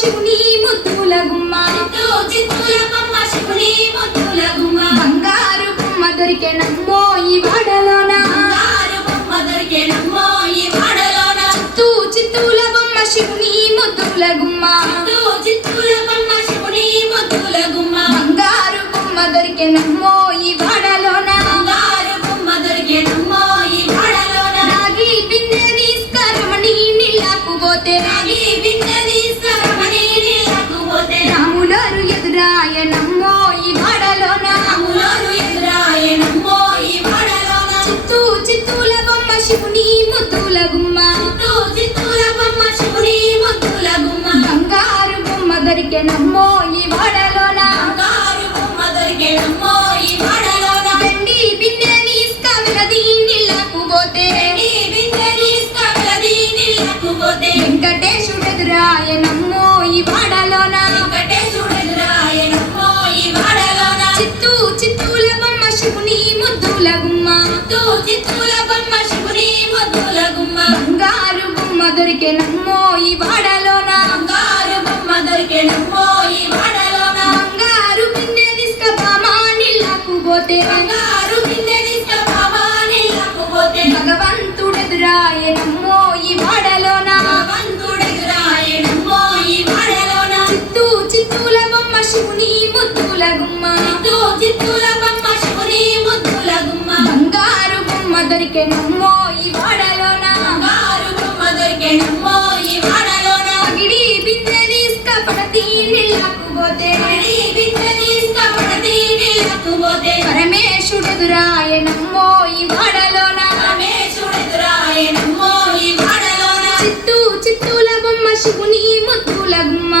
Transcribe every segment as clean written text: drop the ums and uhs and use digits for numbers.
శివుని ముద్దుల గుమ్మ చిత్తూల బొమ్మ శివుని ముద్దుల గుమ్మ బంగారు బొమ్మ దొరికెనమ్మో ఈ వాడలోన బంగారు బొమ్మ దొరికెనమ్మో ఈ వాడలోన చిత్తూల బొమ్మ శివుని ముద్దుల గుమ్మ చిత్తూల బొమ్మ శివుని ముద్దుల గుమ్మ బంగారు బొమ్మ దొరికెనమ్మో ఈ వాడలోన బంగారు బొమ్మ దొరికెనమ్మో ఈ వాడలోన రాగి బిందె తీసుకరమని నీళ్ళకు పోతే రాగి బిందె తీసుకరమని నీళ్ళకు పోతే రాములోరు ఎదురాయనమ్మో ఈ వాడలోన రాములోరు ఎదురాయనమ్మో ఈ వాడలోన చిత్తూల బొమ్మ శివుని ముద్దుల గుమ్మ చిత్తూల బొమ్మ శివుని ముద్దుల గుమ్మ బంగారు బొమ్మ దొరికెనమ్మో ఈ వాడలోన బంగారు బొమ్మ దొరికెనమ్మో ఈ వాడలోన వెండి బిందె తీసుకరమని నీళ్ళకు పోతే ఈ బిందె తీసుకరమని నీళ్ళకు పోతే వెంకటేశుడు ఎదురాయనమ్మో ఈ వాడలోన వెంకటేశుడు ఎదురాయనమ్మో ఈ వాడలోన చిత్తూల బొమ్మ శివుని ముద్దుల గుమ్మ చిత్తూల బొమ్మ శివుని ముద్దుల గుమ్మ బంగారు బొమ్మ దొరికెనమ్మో ఈ వాడలోన బంగారు బొమ్మ దొరికెనమ్మో ఈ వాడలోన బంగారు బిందె తీసుకబామా నీళ్ళకు పోతే బంగారు బిందె తీసుకబామా నీళ్ళకు పోతే భగవంతుడు ఎదురాయనమ్మో ఈ వాడలోన భగవంతుడు ఎదురాయనమ్మో ఈ వాడలోన చిత్తూల బొమ్మ శివుని ముద్దుల గుమ్మ చిత్తూల బొమ్మ శివుని ముద్దుల గుమ్మ బంగారు బొమ్మ దొరికెనమ్మో ఈ వాడలోన బంగారు బొమ్మ దొరికెనమ్మో ఈ వాడలోన పగిడి బిందె తీసుకపడతి నీళ్ళకు పోతే పడి బిందె తీసుకపడతి నీళ్ళకు పోతే పరమేశుడు ఎదురాయనమ్మో ఈ వాడలోన పరమేశుడు ఎదురాయనమ్మో ఈ వాడలోన చిత్తూల బొమ్మ శివుని ముద్దుల గుమ్మ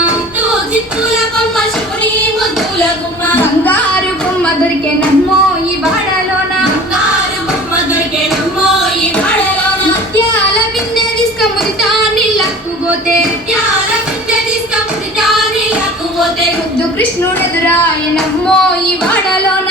చిత్తూల బొమ్మ శివుని ముద్దుల గుమ్మ బంగారు బొమ్మ దొరికెనమ్మో ఈ వాడలోన బంగారు బొమ్మ దొరికెనమ్మో ఈ వాడలోన ముత్యాల బిందె తీసుకముదితా నీళ్ళకు పోతే త్యాల బిందె తీసుకముదితా నీళ్ళకు పోతే ముద్దు కృష్ణుడు ఎదురాయనమ్మో ఈ వాడలోన